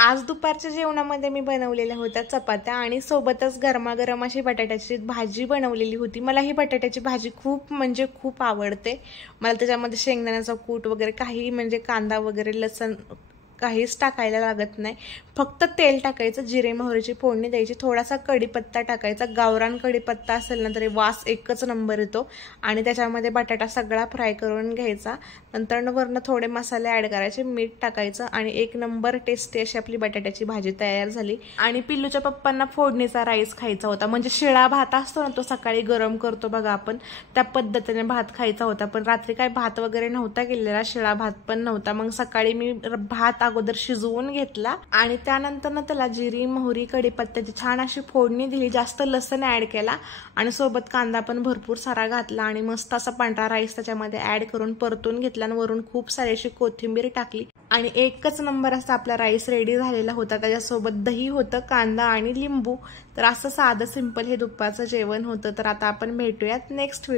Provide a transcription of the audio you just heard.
आज दुपारच्या जेवणामध्ये मी बनवलेल्या होत्या चपात्या आणि सोबतच गरमागरम अशी बटाट्याची भाजी बनवलेली होती। मला ही बटाट्याची भाजी खूप म्हणजे खूप आवडते। मला त्याच्यामध्ये शेंगदाण्याचा कूट वगैरे काही म्हणजे कांदा वगैरे लसण काहीच टाकायला लागत नाही। फक्त तेल टाकायचं, जिरे मोहरीची फोडणी द्यायची, थोडासा कढीपत्ता टाकायचा, गावरान कढीपत्ता असेल ना तरी वास एकच नंबर येतो। आणि त्याच्यामध्ये बटाटा सगळा फ्राय करून घ्यायचा। नंतर वरनं थोडे मसाले ॲड करायचे, मीठ टाकायचं आणि एक नंबर टेस्टी अशी आपली बटाट्याची भाजी तयार झाली। आणि पिल्लूच्या पप्पांना फोडणीचा राईस खायचा होता, म्हणजे शिळा भात असतो ना तो सकाळी गरम करतो बघा आपण, त्या पद्धतीने भात खायचा होता। पण रात्री काय भात वगैरे नव्हता केलेला, शिळा भात पण नव्हता। मग सकाळी मी भात अगोदर शिजवून घेतला आणि त्यानंतर ना त्याला जिरी मोहरी कढीपत्त्याची छान अशी फोडणी दिली, जास्त लसण ॲड केला आणि सोबत कांदा पण भरपूर सारा घातला आणि मस्त असा पांढरा राईस त्याच्यामध्ये ॲड करून परतून घेतला आणि वरून खूप सारी अशी कोथिंबीर टाकली आणि एकच नंबर असा आपला राईस रेडी झालेला होता। त्याच्यासोबत दही होतं, कांदा आणि लिंबू। तर असं साधं सिंपल हे दुपारचं जेवण होतं। तर आता आपण भेटूयात नेक्स्ट